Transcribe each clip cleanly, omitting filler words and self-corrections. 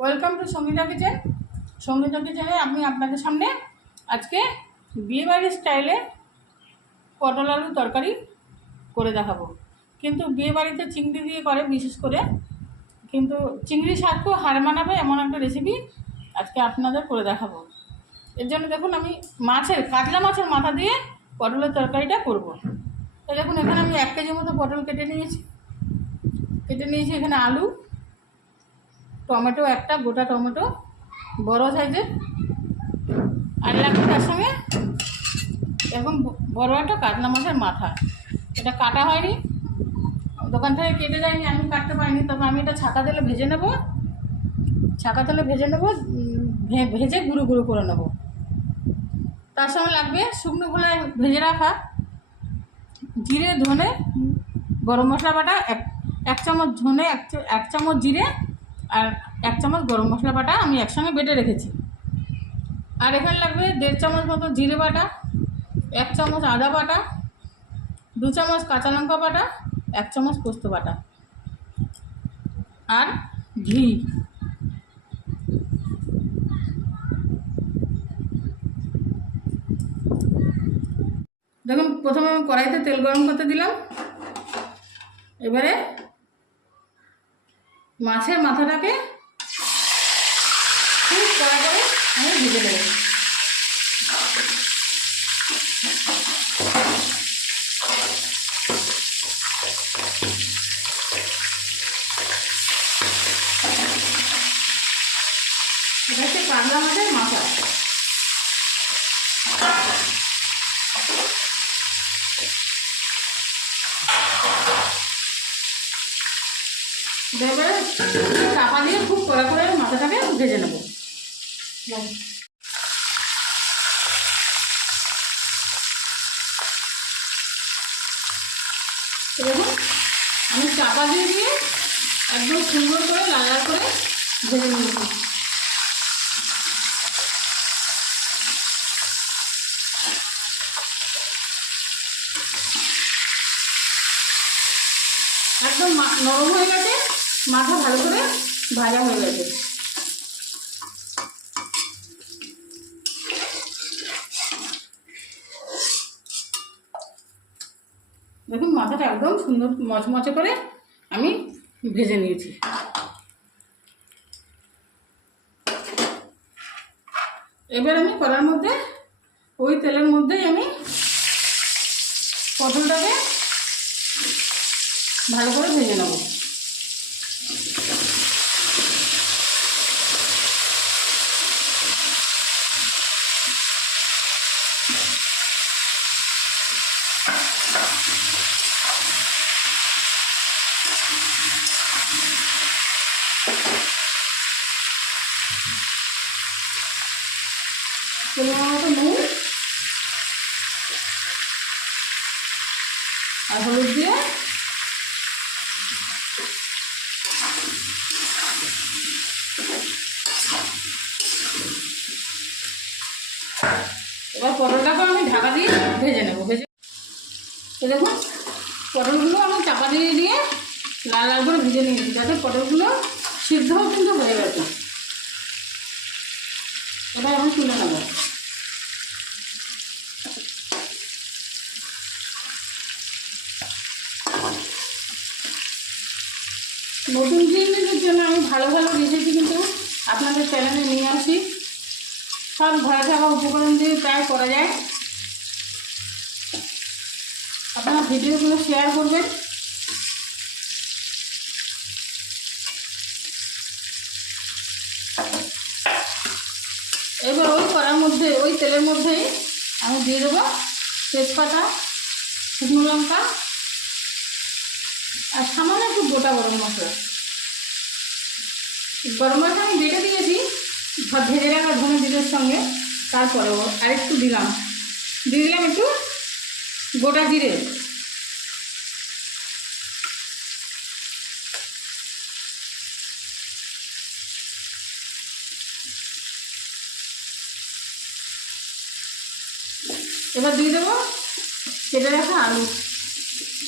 Welcome to Sangeeta kitchen. Sangeeta কিচেনে আমি আপনাদের সামনে আজকে বিয়েবাড়ির স্টাইলে পটল আলু তরকারি করে দেখাবো। কিন্তু বিয়েবাড়িতে চিংড়ি দিয়ে করে বিশেষ করে, কিন্তু চিংড়ি শাককেও হার মানাবে এমন একটা রেসিপি আজকে আপনাদের করে দেখাবো। এর জন্য দেখুন আমি কাতলা মাছের মাথা দিয়ে পটলের তরকারিটা করব। তো দেখুন এখানে আমি 1 কেজি মতো পটল কেটে নিয়েছি। এখানে আলু, টমেটো, একটা গোটা টমেটো বড় সাইজের, আর লাগবে তার সঙ্গে এরকম বড় একটা কাতলা মাছের মাথা। এটা কাটা হয়নি, দোকান থেকে কেটে যায়নি, আমি কাটতে পারিনি। তবে আমি এটা ছাকা তেলে ভেজে নেব, ভেজে গুঁড়ো গুঁড়ো করে নেব। তার সঙ্গে লাগবে শুকনো খোলায় ভেজে রাখা জিরে, ধনে, গরম মশলা বাটা, 1 চামচ ধনে, 1 চামচ জিরে আর 1 চামচ গরম মশলা বাটা আমি একসঙ্গে বেটে রেখেছি। আর এখানে লাগবে 1.5 চামচ মতো জিরে বাটা, 1 চামচ আদা বাটা, 2 চামচ কাঁচা লঙ্কা বাটা, 1 চামচ পোস্ত বাটা আর ঘি। দেখুন প্রথমে আমি কড়াইতে তেল গরম করতে দিলাম। এবারে মাছের মাথাটাকে খুব কড়া করে আমি ভেজে নেব। এটা হচ্ছে কাতলা মাছের মাথা। এবারে চাপা দিয়ে খুব কড়া করে মাথাটাকে ভেজে নেব। দেখুন আমি চাপা দিয়ে একদম সুন্দর করে লাল লাল করে ভেজে নিয়েছি। একদম নরম হয়ে গেছে, মাথা ভালো করে ভাজা হয়ে গেছে। দেখুন মাথাটা একদম সুন্দর মচমচে করে আমি ভেজে নিয়েছি। এবার আমি কড়ার মধ্যে ওই তেলের মধ্যেই আমি পটলটাকে ভালো করে ভেজে নেব। পরিমাণ মতো নুন আর হলুদ দিয়ে এবার পটলটাকে আমি ঢাকা দিয়ে ভেজে নেব। দেখুন পটলগুলো আমি চাপা দিয়ে লাল লাল করে ভেজে নিয়েছি, যাতে পটলগুলো সিদ্ধও কিন্তু হয়ে গেছে। এবার আমি তুলে নেব। নতুন জিনিসের জন্য আমি ভালো ভালো রেসিপি কিন্তু আপনাদের চ্যানেলে নিয়ে আসি। সব ঘরে থাকা উপকরণ দিয়ে প্রায় করা যায়। আপনারা ভিডিওগুলো শেয়ার করবেন। এবার ওই কড়ার মধ্যে ওই তেলের মধ্যেই আমি দিয়ে দেবো তেজপাতা, শুকনো লঙ্কা আর সামান্য একটু গোটা গরম মশলা। গরম মশলা আমি বেটে দিয়েছি ভেজে রাখা ধনে জিরের সঙ্গে। তারপরেও আরেকটু দিয়ে দিলাম একটু গোটা জিরে। এবার দিয়ে দেবো কেটে রাখা আলু।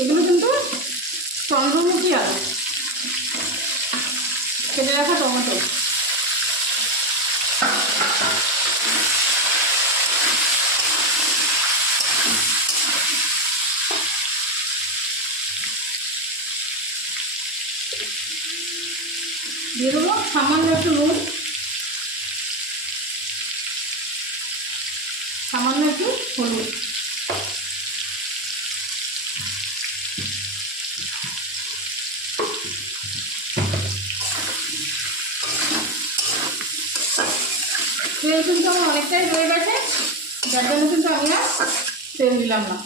এগুলো কিন্তু চন্দ্রমুখী আলু। কেটে রাখা টমেটো, দিয়ে দেবো সামান্য একটু নুন, সামান্য একটু হলুদ। তেল কিন্তু আমার অনেকটাই রয়ে গেছে, যার জন্য কিন্তু আমি আর তেল দিলাম না।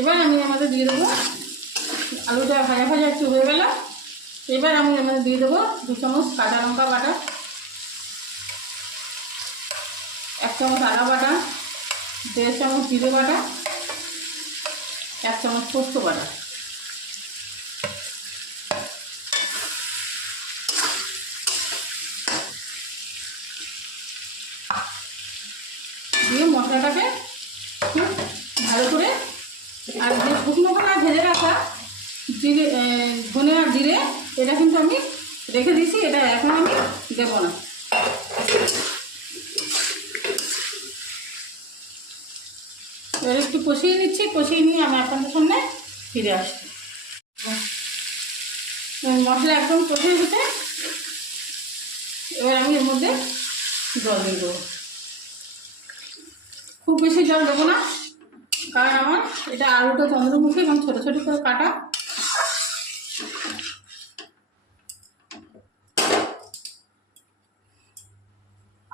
এবার আমি আমাদের দিয়ে দেবো, আলুটা ভাজা ভাজা একটু হয়ে গেল। এবার আমি আমাদের দিয়ে দেবো 2 চামচ কাঁচা লঙ্কা বাটা, 1 চামচ আদা বাটা, 1.5 চামচ জিরে বাটা, 1 চামচ পোস্ত বাটা। দিয়ে মশলাটাকে খুব ভালো করে, আর যে শুকনো খোলা ভেজে রাখা জিরে, ধনে আর জিরে, এটা কিন্তু আমি রেখে দিয়েছি, এটা এখন আমি দেবো না। এবার একটু কষিয়ে নিচ্ছি, কষিয়ে নিয়ে আমি আপনাদের সামনে ফিরে আসছি। মশলা একদম কষিয়ে গেছে, এবার আমি এর মধ্যে জল দিয়ে দেবো। খুব বেশি জল দেবো না, কারণ আমার এটা আলুটা চন্দ্রমুখী এবং ছোটো ছোটো করে কাটা।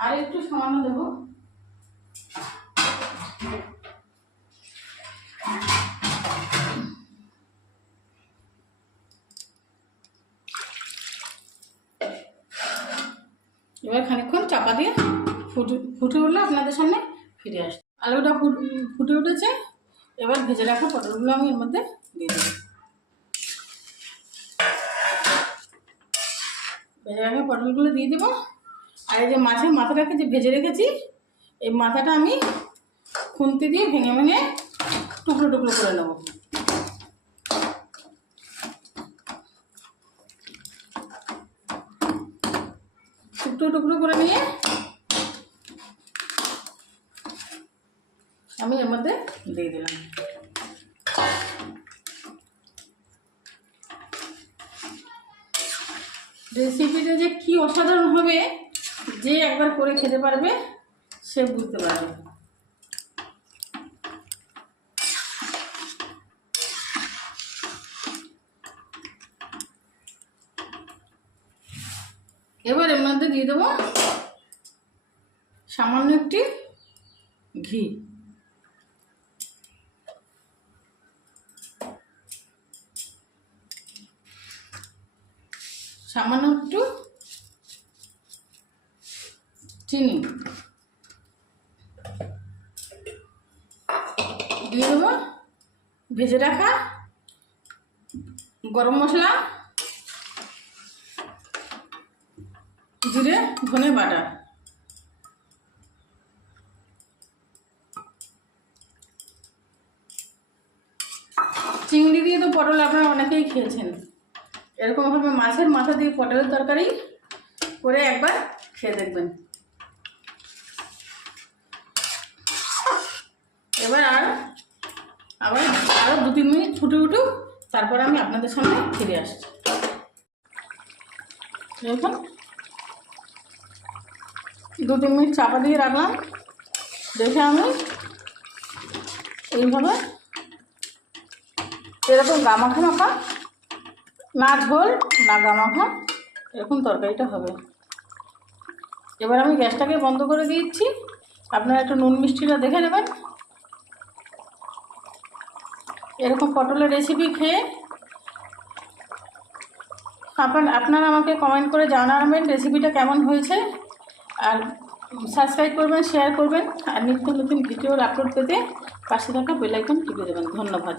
আর একটু সামান্য দেবো। এবার খানিকক্ষণ চাপা দিয়ে ফুটে উঠলে আপনাদের সামনে ফিরে আসছে। আলুটা ফুটে উঠেছে, এবার ভেজে রাখা পটলগুলো আমি এর মধ্যে দিয়ে দেবো। ভেজে রাখা পটলগুলো দিয়ে দেবো। আর এই যে মাছের মাথাটাকে যে ভেজে রেখেছি, এই মাথাটা আমি খুন্তি দিয়ে ভেঙে ভেঙে টুকরো টুকরো করে নেব। টুকরো টুকরো করে নিয়ে আমি এর মধ্যে দিয়ে দিলাম। রেসিপিটা যে কি অসাধারণ হবে, যে একবার করে খেতে পারবে সে বুঝতে পারবে। এবার এর মধ্যে দিয়ে দেবো সামান্য একটি ঘি। সামান্য একটু চিনি দিয়ে দেবো। ভেজে রাখা গরম মশলা, জিরে ধনে বাটা, চিংড়ি দিয়ে তো পটল আপনারা অনেকেই খেয়েছেন, এরকমভাবে মাছের মাথা দিয়ে পটলের তরকারি করে একবার খেয়ে দেখবেন। এবার আবার আরও 2-3 মিনিট ফুটে উঠুক, তারপর আমি আপনাদের সামনে ফিরে আসছি। দেখুন 2-3 মিনিট চাপা দিয়ে রাখলাম, দেখে আমি এইভাবে এরকম গামাখা মাখা, না ঝোল না গামাখা, এরকম তরকারিটা হবে। এবার আমি গ্যাসটাকে বন্ধ করে দিচ্ছি, আপনারা একটু নুন মিষ্টিটা দেখে নেবেন। এরকম পটলের রেসিপি খেয়ে আপনারা আমাকে কমেন্ট করে জানাবেন রেসিপিটা কেমন হয়েছে। আর সাবস্ক্রাইব করবেন, শেয়ার করবেন, আর নিত্য নতুন ভিডিওর আপলোড পেতে পাশে থাকা বেল আইকন টিপে দেবেন। ধন্যবাদ।